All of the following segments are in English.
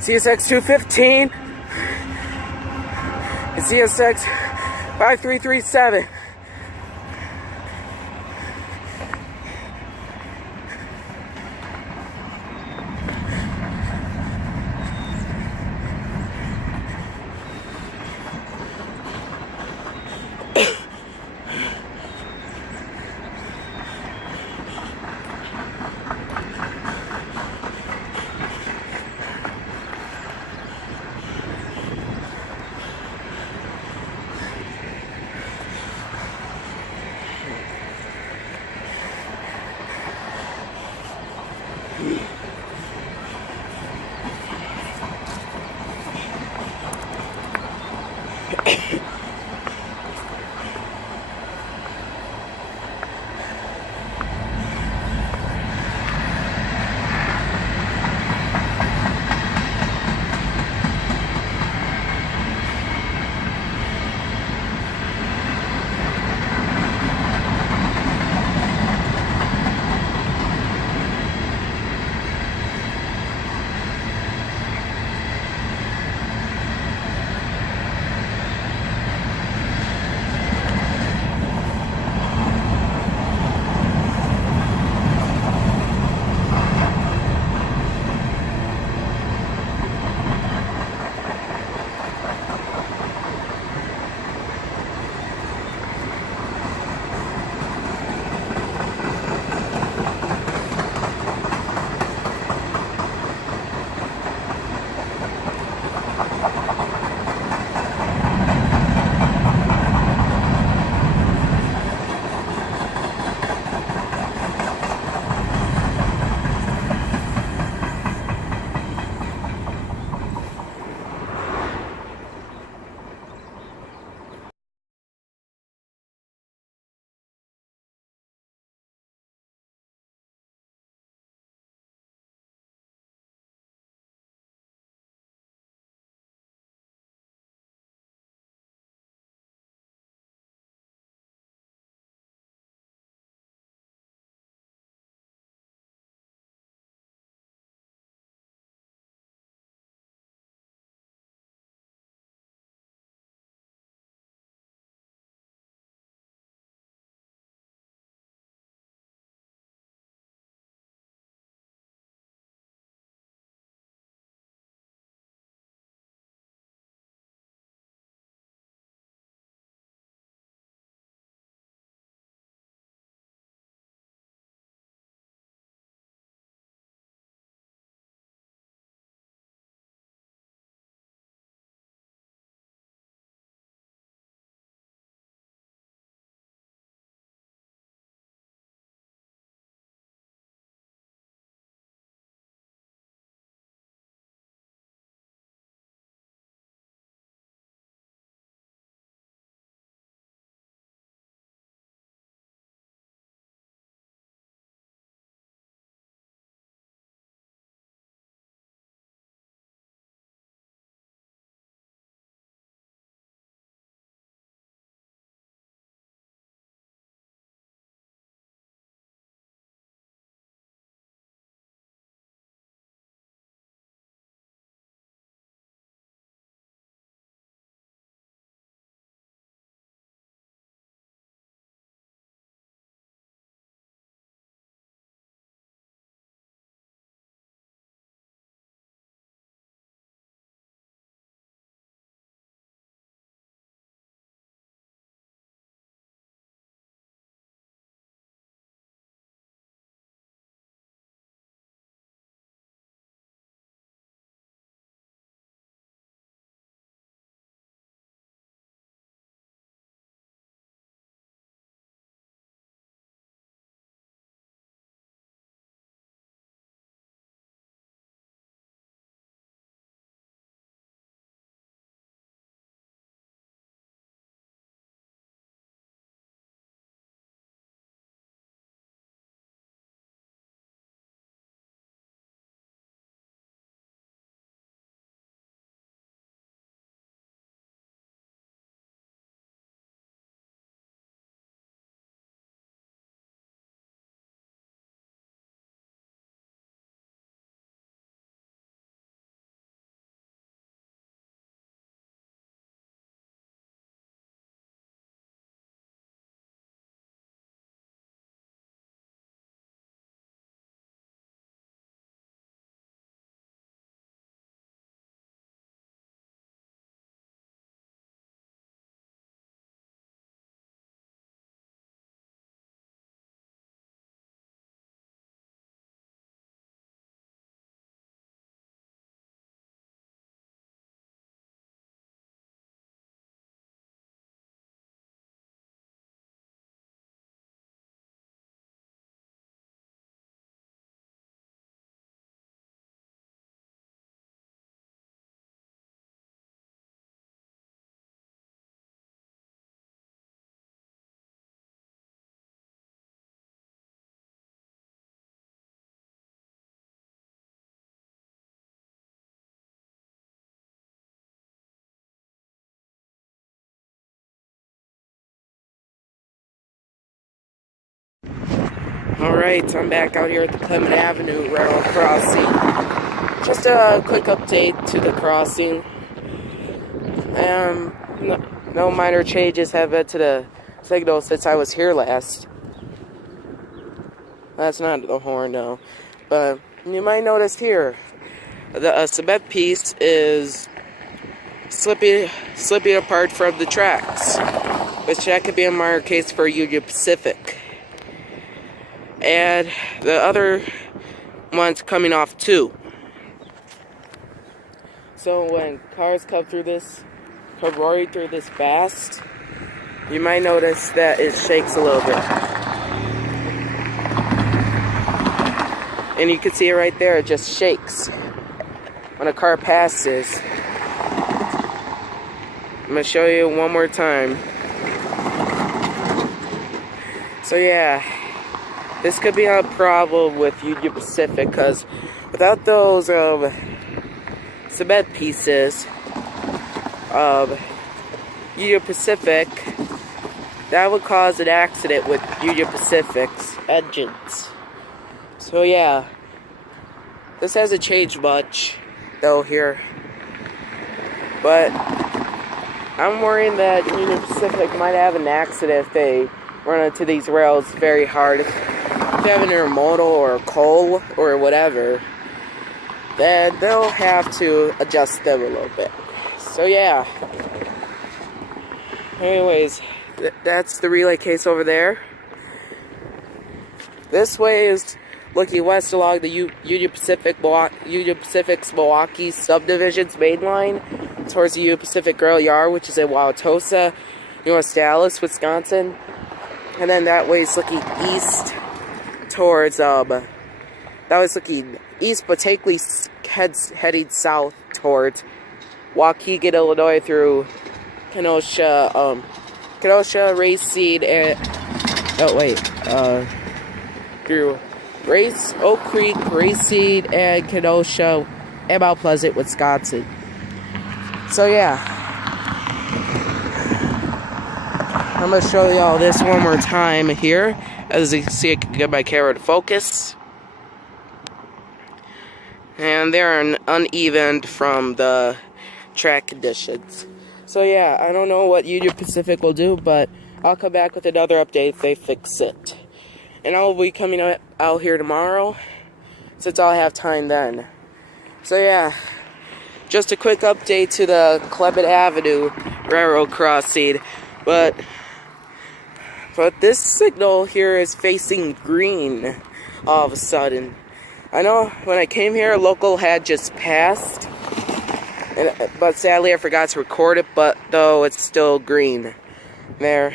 CSX 215 and CSX 5337. Alright, I'm back out here at the Clement Avenue Railroad Crossing. Just a quick update to the crossing. No minor changes have been to the signal since I was here last. That's not the horn, though. But you might notice here, the cement piece is slipping apart from the tracks, which that could be a minor case for Union Pacific. And the other one's coming off too. So when cars come roaring through this fast, you might notice that it shakes a little bit. And you can see it right there, it just shakes when a car passes. I'm going to show you one more time. So yeah, this could be a problem with Union Pacific, because without those cement pieces of Union Pacific, that would cause an accident with Union Pacific's engines. So yeah, this hasn't changed much though here, but I'm worrying that Union Pacific might have an accident if they run into these rails very hard. If they have an intermodal or coal or whatever, then they'll have to adjust them a little bit. So yeah. Anyways, that's the relay case over there. This way is looking west along the Union Pacific's Milwaukee Subdivision's main line towards the Union Pacific Rail Yard, which is in Wauwatosa, North Dallas, Wisconsin. And then that way is looking east towards, that was looking east, but technically heading south towards Waukegan, Illinois, through Kenosha, Racine, and, through Oak Creek, Racine, and Kenosha, and Mount Pleasant, Wisconsin. So yeah, I'm going to show y'all this one more time here. As you can see, I can get my camera to focus. And they're uneven from the track conditions. So yeah, I don't know what Union Pacific will do, but I'll come back with another update if they fix it. And I'll be coming out here tomorrow, since I'll have time then. So yeah, just a quick update to the Clement Avenue Railroad Crossing. But this signal here is facing green all of a sudden. I know when I came here, a local had just passed, but sadly I forgot to record it, but though it's still green there.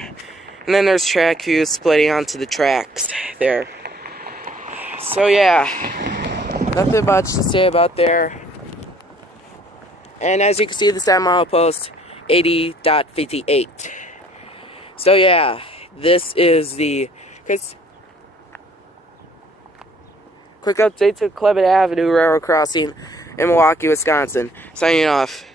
And then there's track views splitting onto the tracks there. So yeah, nothing much to say about there. And as you can see, the stat mile post 80.58. So yeah, this is the quick update to Clement Avenue Railroad Crossing in Milwaukee, Wisconsin. Signing off.